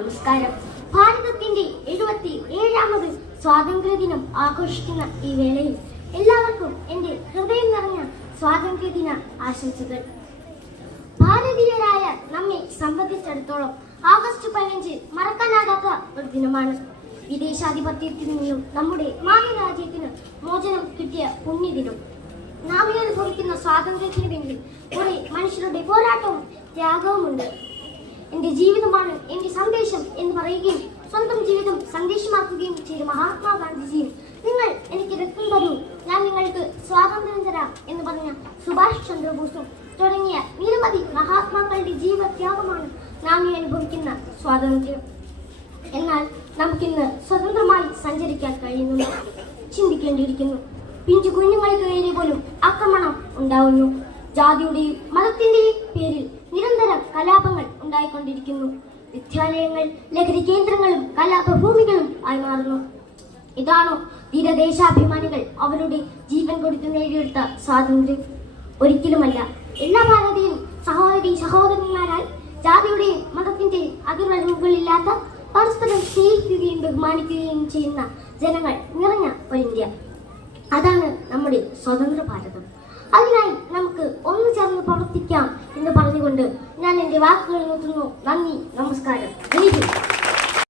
നമസ്കാരം. ഭാരതത്തിന്റെ 77ാമത് സ്വാതന്ത്ര്യദിനം ആഘോഷിക്കുന്ന ഈ വേളയിൽ എല്ലാവർക്കും എന്റെ ഹൃദയം നിറഞ്ഞ സ്വാതന്ത്ര്യദിന ആശംസകൾ. ഭാരതീയരായ നമ്മെ സംബന്ധിച്ചിടത്തോളം ആഗസ്റ്റ് 15 മറക്കാനാകാത്ത ഒരു ദിനമാണ്. വിദേശാധിപത്യത്തിൽ നിന്നും നമ്മുടെ മാതൃരാജ്യത്തിന് മോചനം കിട്ടിയ പുണ്യദിനം. നാം അനുഭവിക്കുന്ന സ്വാതന്ത്ര്യത്തിന് പിന്നിൽ കുറെ മനുഷ്യരുടെ പോരാട്ടവും ത്യാഗവുമുണ്ട്. എന്റെ ജീവിതമാണ് എന്റെ സന്ദേശം എന്ന് പറയുകയും സ്വന്തം ജീവിതം സന്ദേശമാക്കുകയും ചെയ്ത മഹാത്മാഗാന്ധിജിയും നിങ്ങൾ എനിക്ക് രക്തം തരൂ, ഞാൻ നിങ്ങൾക്ക് സ്വാതന്ത്ര്യം തരാം എന്ന് പറഞ്ഞ സുഭാഷ് ചന്ദ്രബോസും തുടങ്ങിയ നിരവധി മഹാത്മാക്കളുടെ ജീവത്യാഗമാണ് നാം അനുഭവിക്കുന്ന സ്വാതന്ത്ര്യം. എന്നാൽ നമുക്കിന്ന് സ്വതന്ത്രമായി സഞ്ചരിക്കാൻ കഴിയുന്നു. ചിന്തിക്കേണ്ടിയിരിക്കുന്നു. പിഞ്ചു കുഞ്ഞുങ്ങൾക്ക് നേരെ പോലും ആക്രമണം ഉണ്ടാവുന്നു. ജാതിയുടെയും മതത്തിന്റെയും പേരിൽ നിരന്തരം കലാപങ്ങൾ ഉണ്ടായിക്കൊണ്ടിരിക്കുന്നു. വിദ്യാലയങ്ങൾ ലഹരി കേന്ദ്രങ്ങളും കലാപഭൂമികളും ആയി മാറുന്നു. ഇതാണോ ധീരദേശാഭിമാനികൾ അവരുടെ ജീവൻ കൊടുത്തു നേടിയെടുത്ത സ്വാതന്ത്ര്യം? ഒരിക്കലുമല്ല. എല്ലാ ഭാരതീയരും സഹോദരന്മാരായി ജാതിയുടെയും മതത്തിന്റെയും അതിർവരമ്പുകളില്ലാത്ത പരസ്പരം സ്നേഹിക്കുകയും ബഹുമാനിക്കുകയും ചെയ്യുന്ന ജനങ്ങൾ നിറഞ്ഞ ഒരു ഇന്ത്യ. അതാണ് നമ്മുടെ സ്വതന്ത്ര ഭാരതം. അതിനായി നമുക്ക് ഒന്നു ചേർന്ന് പ്രവർത്തിക്കാം എന്ന് പറഞ്ഞുകൊണ്ട് ഞാൻ എൻ്റെ വാക്കുകൾ നിർത്തുന്നു. നന്ദി, നമസ്കാരം.